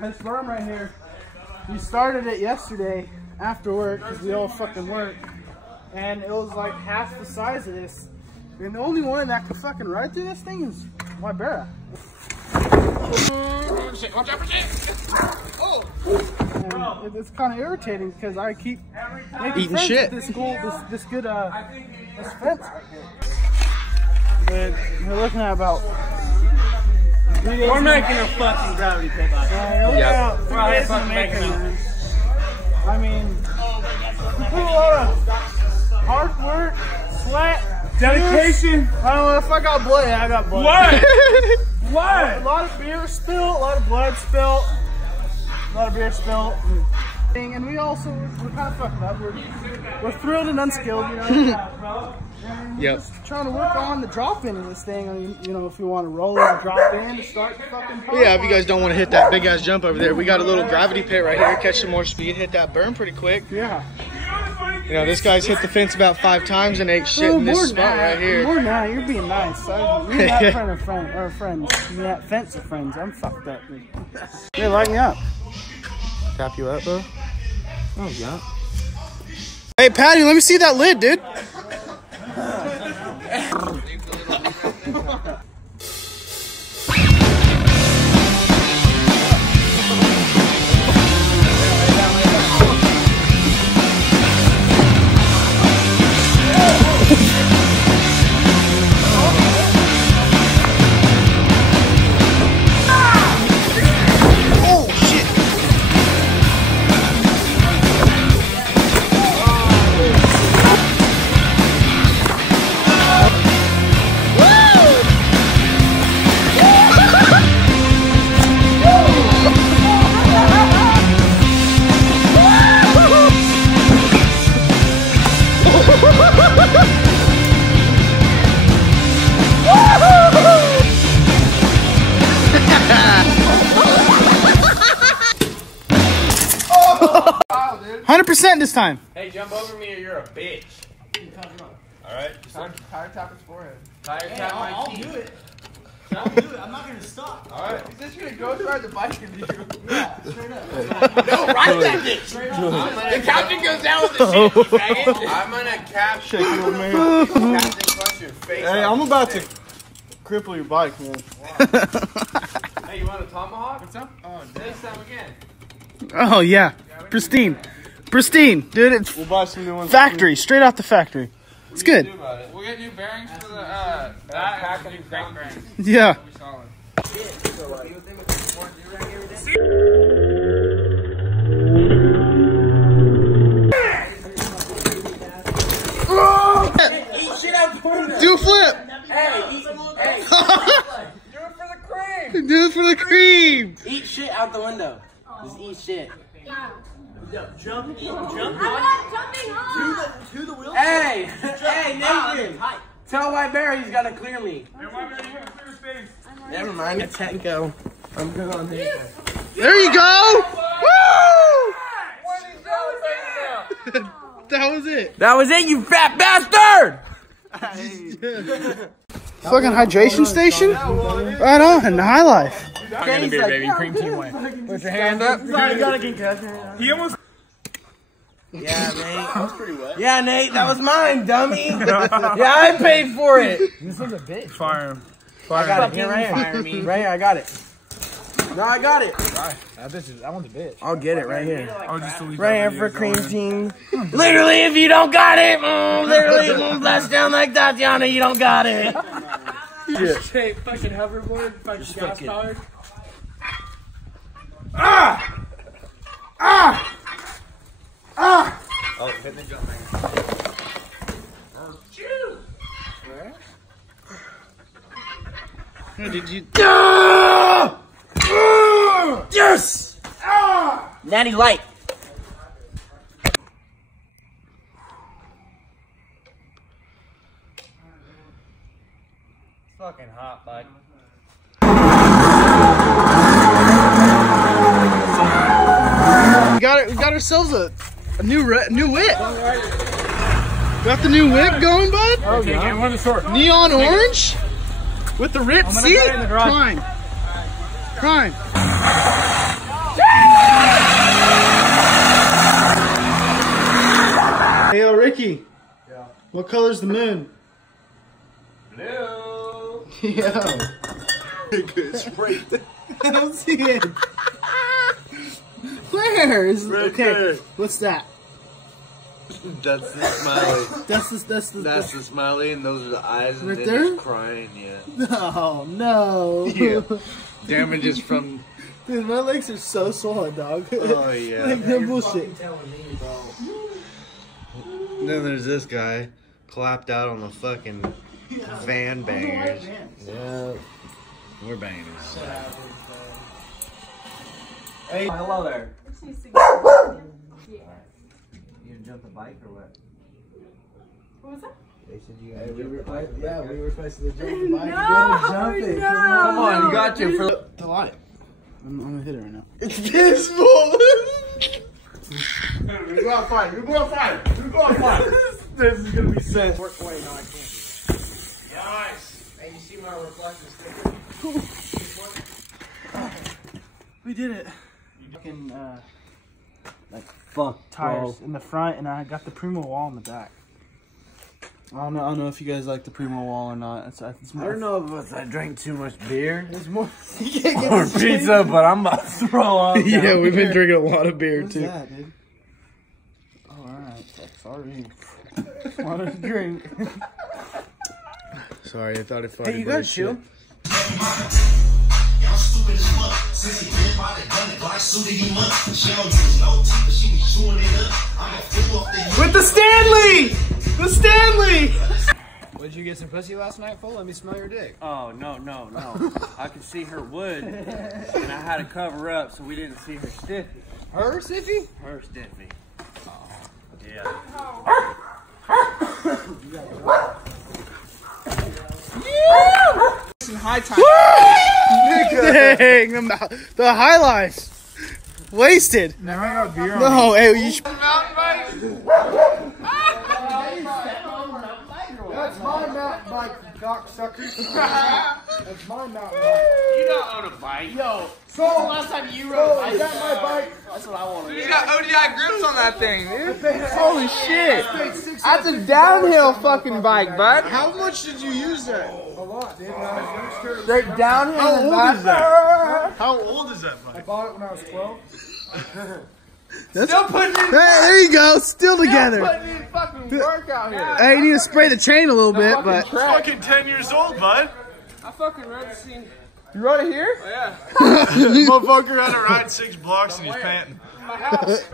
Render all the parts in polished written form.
This berm right here, we started it yesterday after work because we all fucking work, and it was like half the size of this. And the only one that could fucking ride through this thing is my bear. Watch out for shit! Oh! And it's kind of irritating because I keep eating shit. This good this fence right here. But we're looking at about. We're making a fucking gravity pit box. Yeah. I mean, we put a lot of hard work, sweat, dedication. I don't know if I got blood. Yeah, I got blood. What? What? A lot of beer spilled, a lot of blood spilled, a lot of beer spilled. And we also, we're kind of fucking up. We're thrilled and unskilled, you know. And we're just trying to work on the drop in of this thing. I mean, you know, if you want to roll it and drop in to start the fucking pump. Yeah, if you guys don't want to hit that big ass jump over there, we got a little gravity pit right here. Catch some more speed, hit that berm pretty quick. Yeah. You know, this guy's hit the fence about 5 times and ain't shit in this spot right here. More than that, you're being nice. You're not friends. You're not fence of friends. I'm fucked up. Hey, light me up. Tap you up, bro. Oh, yeah. Hey, Patty, let me see that lid, dude. This time. Hey, jump over me or you're a bitch. Alright? Tire tap his forehead. Tire tap my I'll key. do it. I'll do it. I'm not gonna stop. Alright. He's just gonna go ride the bike with you. Yeah, straight up. No, ride that bitch! The captain goes down with the shit, you faggot. I'm gonna capture you, man. Captain punch your face. Hey, I'm about to cripple your bike, man. Hey, you want a tomahawk? What's up? Oh, next time again. Oh, yeah. Pristine. Pristine, dude. It's We'll buy some new ones. factory, straight out the factory. It's good. We'll get new bearings for the pack of new crank bearings. Yeah. Do a flip. Hey. Do it for the cream. Do it for the cream. Eat shit out the window. Just eat shit. Jump. I'm not jumping off. To the wheel. Hey, Nathan. Tell White Bear he's gotta clear me. Never mind, it's Tenko. I'm good on here. There you go. Woo! That was it. That was it, you fat bastard! Fucking hydration station? Right on, high life. I'm gonna be a baby. Cream team way. Put your hand up. He almost. Yeah, Nate. That was pretty wet. Yeah, Nate, that was mine, dummy. Yeah, I paid for it. This is a bitch. Fire him. I got it. Here, right here. Fire me. Right here, I got it. No, I got it. That one's a bitch. I'll get it right here. I'll just delete Right that here for video. cream team. Literally, if you don't got it, literally, blast down like Tatiana, you don't got it. Hey, fucking hoverboard, fucking gas powered. Oh, hit the jump, man. Did you? Yes! Natty Light. It's fucking hot, bud. We got ourselves a new whip. Got the new whip going, bud? Oh, yeah. One in the store. Neon orange with the ripped seat. Prime. Ricky. Yeah. What color's the moon? Blue. Yo. Spray. I don't see it. Where is it? Right Okay. there. What's that? That's the smiley. That's the smiley, and those are the eyes, and right then there? he's crying. Yeah. Oh no. Yeah. Damages from. Dude, my legs are so swollen, dog. Oh yeah. Like no bullshit. Then there's this guy clapped out on the fucking van bangers. Yeah. We're bangers. Hey, hello there. Yeah. You gonna jump the bike or what? What was that? They said you we were supposed to jump the bike. No, Jump it. no. Come on, you got you for The light. I'm gonna hit it right now. It's dismal. You go outside. You go outside. You go outside. This is gonna be sad. Wait, no, I can't. Nice. Hey, you see my reflection sticker? We did it. Fucking Like, fuck, tires in the front, and I got the Primo wall in the back. I don't know if you guys like the Primo wall or not. It's more, I don't know if I drank too much beer It's more. You can't get or this change. pizza, but I'm about to throw up. Yeah, we've been drinking a lot of beer What's too. that, dude? Oh, alright. Sorry. Want to drink? Sorry, I thought it Hey, you guys chill? With the Stanley! The Stanley! Did you get some pussy last night, fool? Let me smell your dick. Oh, no. I could see her wood, and I had to cover up so we didn't see her stiffy. Her, Siffy? Her stiffy. Yeah. High time. Dang, the highlights. Wasted. Now I got beer on. No, hey, you should. That's my mountain bike, you cocksucker. That's my mountain bike. You don't own a bike. Yo, so last time you rode a bike, I got my bike. That's what I want to do. You got ODI grips on that thing, dude. Holy Shit. That's a downhill fucking bike, bud. How much did you use that? A lot, dude. When I was youngster. Straight downhill. How old and is back. How old is that bike? I bought it when I was 12. Still putting in, Hey, there you go. Still together. putting in fucking work out here. Hey, you need to spray the chain a little bit, but. Fucking 10 years old, bud. I fucking rode this thing. You rode it here? Oh, yeah. Motherfucker had to ride 6 blocks and he's panting. My house.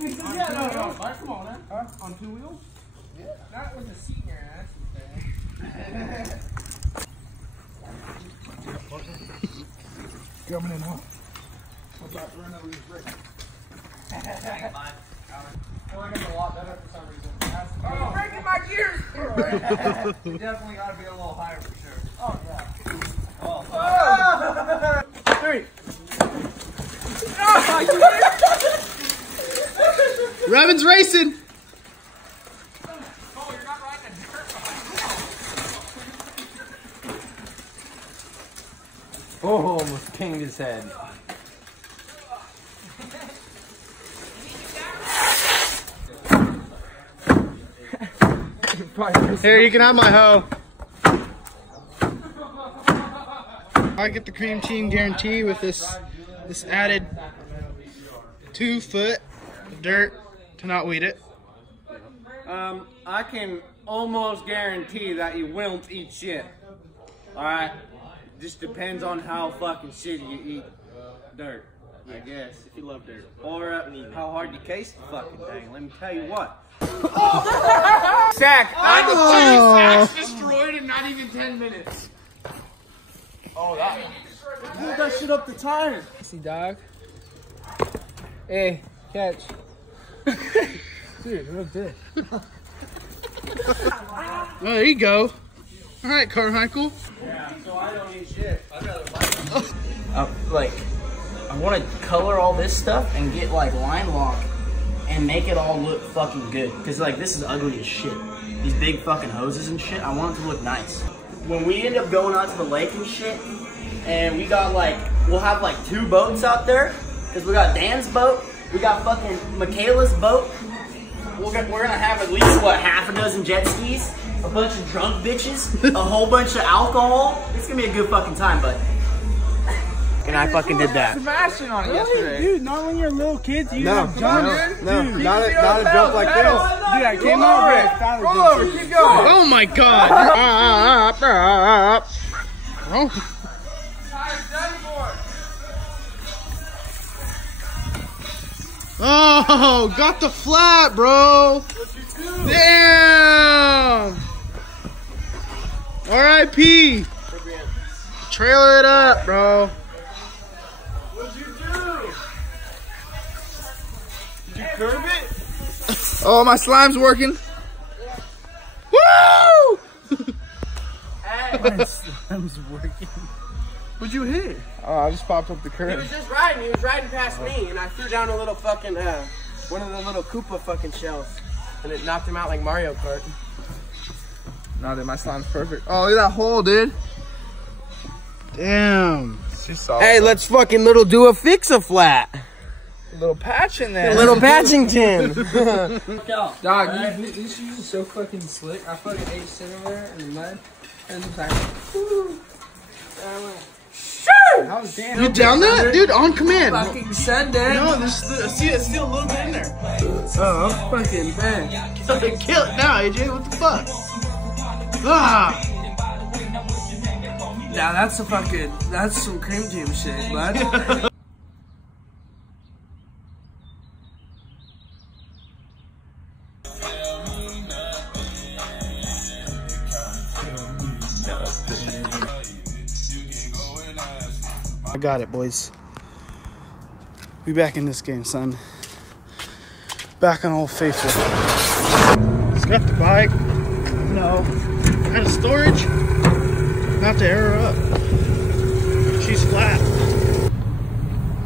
Yeah, no. Come on, man. Huh? On 2 wheels? Yeah. Not with the seat in your ass. Coming in, huh? What's that? Run over his brake. I like it a lot better for some reason. Oh, breaking my gears! You definitely gotta be a little higher for sure. Oh, yeah. Oh. 3. Revan's racing. Oh, you're not riding a dirt bike. Oh, almost pinged his head. Here, you can have my hoe. I get the cream team guarantee with this added 2 foot of dirt to not weed it. I can almost guarantee that you won't eat shit. Alright? Just depends on how fucking shitty you eat dirt, I guess, if you love dirt. Or how hard you case the fucking thing. Let me tell you what. Sack. I'm 2 sacks destroyed in not even 10 minutes. Oh, that. Hold that shit up the tire. See, dog. Hey, catch. Dude, real good. Oh, there you go. All right, Carmichael. Yeah, so I don't eat shit. Like, I want to color all this stuff and get like line lock and make it all look fucking good. Cause like this is ugly as shit. These big fucking hoses and shit. I want it to look nice. When we end up going out to the lake and shit, and we got like, we'll have like 2 boats out there. Cause we got Dan's boat, we got fucking Michaela's boat, we're gonna have at least, what, half a dozen jet skis, a bunch of drunk bitches, a whole bunch of alcohol. It's gonna be a good fucking time, bud. And I fucking did that. Smashing on it yesterday. Dude, not when you're little kids. You No, have jump. no, not a jump like this. Dude, I came over it. Roll over, keep going. Oh my god. Oh, got the flat, bro. Damn. R.I.P. Trailer it up, bro. What'd you do? Did you curve it? Oh, my slime's working. Woo! Hey. Slime's working. What'd you hit? Oh, I just popped up the He curve. was just riding. He was riding past me, and I threw down a little fucking one of the little Koopa fucking shells, and it knocked him out like Mario Kart. No, dude, my slime's perfect. Oh, look at that hole, dude. Damn. She's solid. Hey, let's fucking do a fix-a-flat. A little patch in there. A little Patchington. Dog, this is so fucking slick. I fucking ate cinnamon in the mud, and it's like, woo. How was Dan? You down that? Dude, on command. Fucking Sunday. No, there's still a little bit in there. Oh, I'm fucking bad. Kill it now, AJ. What the fuck? Ah. Now that's some cream team shit, bud. I got it, boys. We back in this game, son. Back on Old Faithful. It's got the bike. No. Got a storage. About to air her up. She's flat.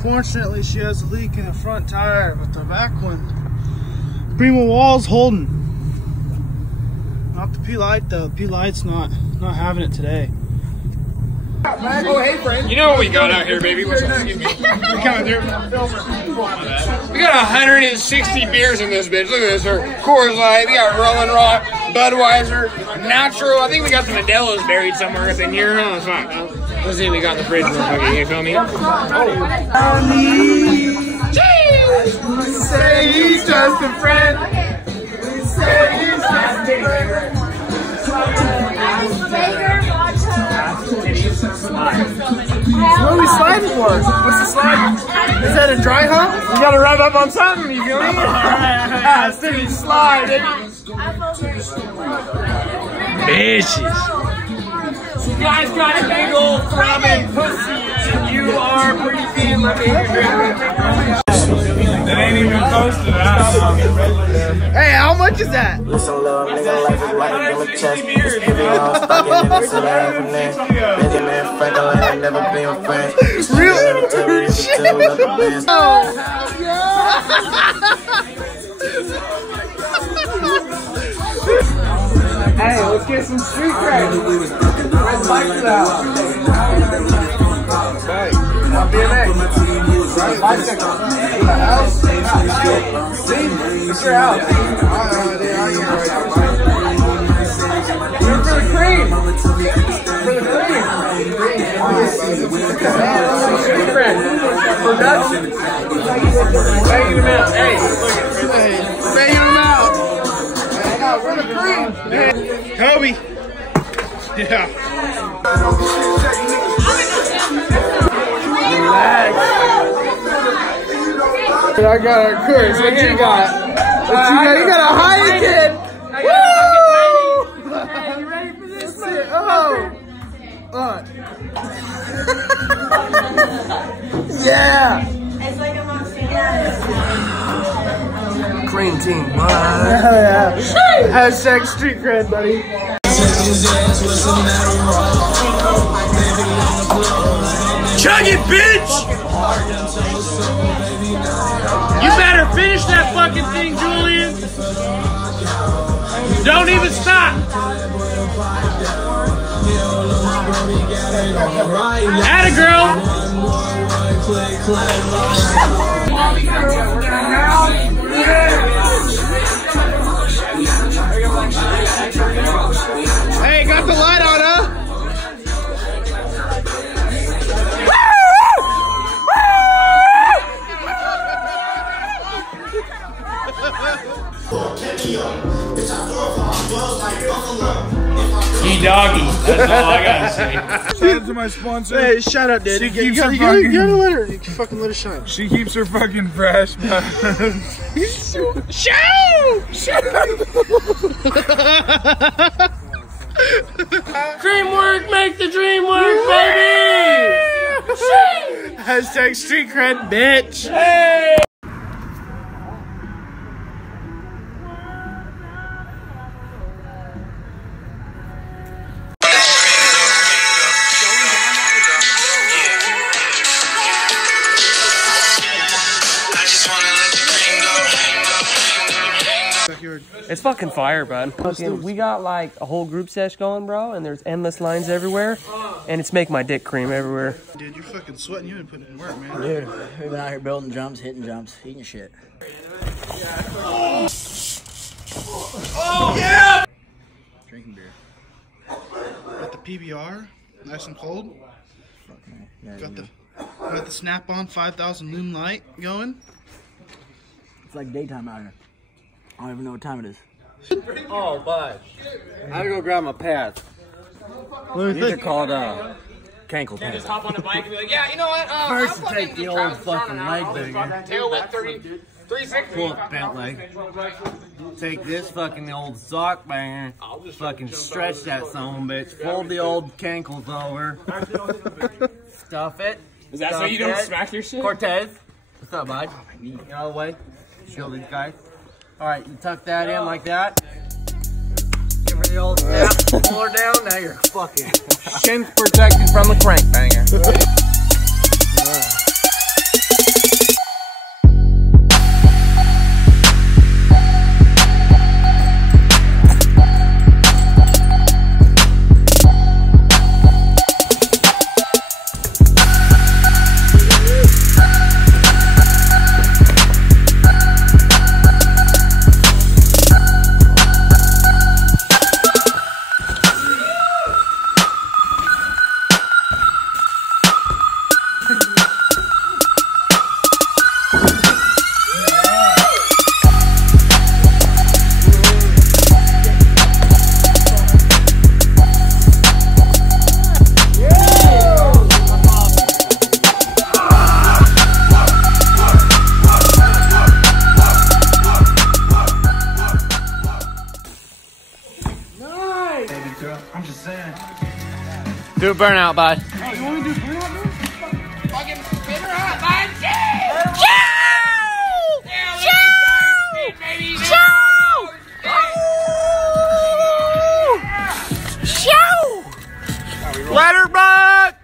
Fortunately, she has a leak in the front tire, but the back one, Prima wall's holding. Not the P-Light though. P-Light's not having it today. Oh, hey, friend. You know what we got out here, baby? Excuse me. We got 160 beers in this bitch. Look at this. Our Coors Light. We got Rolling Rock, Budweiser, Natural. I think we got some Modelo's buried somewhere up in here. No, it's fine. Let's see what we got in the fridge. Motherfucker. You feel me? Cheese! We say he's just a friend. We say he's just a friend. What are we sliding for? What's the slide? Is that a dry hump? You gotta rev up on something, you feel me? City slide, Bitches. You guys got a big old throbbing pussy, and you are pretty thin. Let me hear your drink. That ain't even close to that. Hey, how much is that? Listen, little nigga, life is like a game of chess. It's heavy on stuck in it, it's a happening. Nigga, man, Franklin, I never been a friend. Real shit. Hey, let's get some street cred. Where's the bikes out? BMX. Bicycle. House. See? It's your house. You're for the cream. For the cream. Street cred. Production. Banging them out. Hey, look at Banging them out. for the cream. Kobe. Yeah. I got a Chris. What you got? You got a Heineken. Woo! You ready for this? Yeah. It's like a Cream team. Yeah. Hashtag street cred, buddy. Chug it, bitch! You better finish that fucking thing, Julian. Don't even stop. Atta girl. Doggy. That's all I gotta say. Shout out to my sponsor. Hey, shout out, dude. You gotta let her. You fucking let her shine. She keeps her fucking fresh, man. Dream work, make the dream work, baby! Hashtag street cred, bitch. Hey! It's fucking fire, bud. We got like a whole group sesh going, bro, and there's endless lines everywhere, and it's making my dick cream everywhere. Dude, you're fucking sweating. You've been putting in work, man. Dude, we've been out here building jumps, hitting jumps, eating shit. Oh, yeah! Drinking beer. Got the PBR, nice and cold. Got the snap-on 5000 lumen light going. It's like daytime out here. I don't even know what time it is. Oh, bud. I gotta go grab my pads. These are called cankle pads. Just hop on the bike and be like, yeah, you know what? First, take the old fucking leg banger. Tail whip 360. Pull up bent leg. Take this fucking old sock banger. Fucking stretch that son of a bitch. Fold the old cankles over. Stuff it. Is that so you don't smack your shit? Cortez. What's up, bud? Get out of the way. Show these guys. Alright, you tuck that in like that. Give her the old snap. Pull her down. Now you're fucking. Chin's protected from the crank banger. Do a burnout, bud. Oh, you want to do burnout, dude? Fucking spin her up, bud. Let her back!